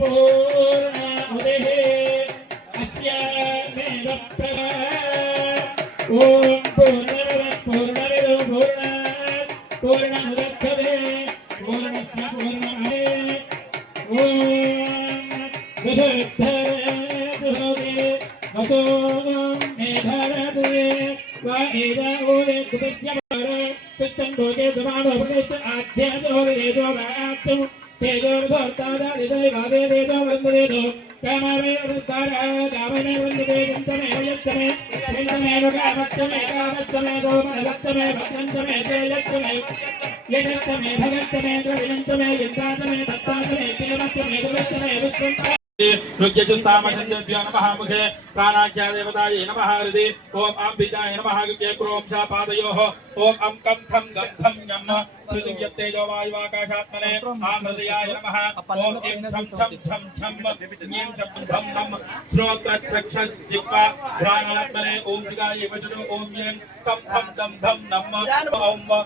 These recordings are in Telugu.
पूर्णाहुतिः अस्यामेव प्रभा ॐ पूर्णमदः पूर्णमिदो पूर्णात् पूर्णमुदच्छते पूर्णस्य पूर्णमहे ॐ वसुद्धरे वसो मेधारते वा एवा ओरे कुतस्य पुष्टं भोगे समानोपदेश आध्यात्मो वेदो वाच्यं तेजो भक्तादादिदय वादे वेदो वन्ददेनो कामवे नमस्कारः कामवे वन्ददे गन्तमे यत्तमे गन्तमेव कामत्तमे कामत्तमे दोमनगत्तमे भद्रन्तमे तेजत्तमे यजत्तमे भगत्तमे द्रविणन्तमे यन्तातमे दत्तातमे देवत्तमे दुरत्तमे विष्णुन्तमे ऋग्यजुस्सामशन्यभ्यो नमः मुखे प्राणाख्यादेवतायै नमः हृदि ॐ अम्बिजाय नमः युगे क्रोंशापादयोः ॐ अं कं खं गं खं यं पृथिव्यत्तेजो वायुवाकाशात्मने आं हृदयाय नमः ॐ ऐं छं छं छं छं ङीं छं धं नं श्रोत्रचक्षजिह्वा प्राणात्मने ॐ शिगाय वचनो ॐ यें कं खं दं धं नम् ॐ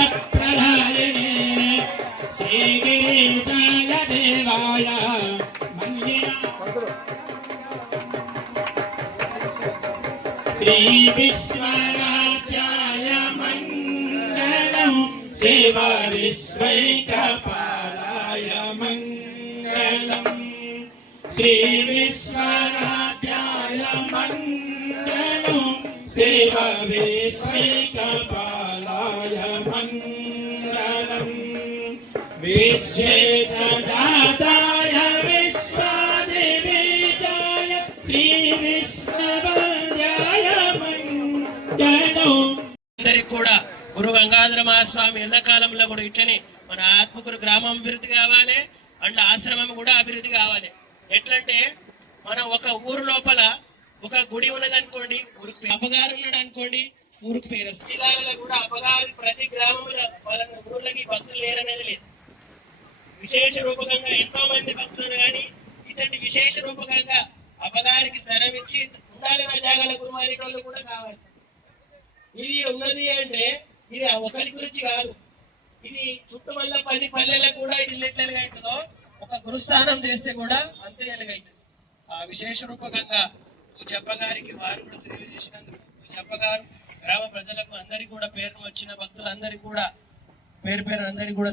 దేవాయ మంగినా శ్రీ విశ్వనాథ్యాయ మంగళం శివ విశ్వైకపాలాయ మంగళం శ్రీ విశ్వనాథ్యాయ మంగళం శివ విశ్వైకపాలాయ మంగళం విశ్వేశదాతాయ విశ్వాదిబీజాయ శ్రీ విష్ణువర్యాయ అందరికి కూడా గురు గంగాధర మహాస్వామి ఎల్లకాలంలో కూడా ఇట్లనే మన ఆత్మకూరు గ్రామం అభివృద్ధి కావాలి అండ్ ఆశ్రమం కూడా అభివృద్ధి కావాలి. ఎట్లంటే మనం ఒక ఊరు లోపల ఒక గుడి ఉన్నది అనుకోండి ఊరికి అపగారు ఉన్నాడు అనుకోండి ఊరికి పేరు జిల్లాలలో కూడా అపగారు ప్రతి గ్రామంలో విశేష రూపకంగా ఎంతో మంది భక్తులను కానీ ఇటువంటి విశేష రూపకంగా అపగారికి స్థలం ఇచ్చి ఉండాలి నా జాగాల గురువారి కూడా కావాలి. ఇది ఉన్నది అంటే ఇది ఒకరి గురించి కాదు. ఇది చుట్టుమల్ల పది పల్లెలకు కూడా ఇది ఎట్లగా అవుతుందో ఒక గురుస్థానం చేస్తే కూడా అంతే ఎలుగైతుంది. ఆ విశేష రూపకంగా పూజప్ప గారికి వారు కూడా సేవ చేసినందుకు పూజప్ప గారు గ్రామ ప్రజలకు అందరికీ కూడా పేరు వచ్చిన భక్తులందరికీ కూడా పేరు పేరు అందరికీ కూడా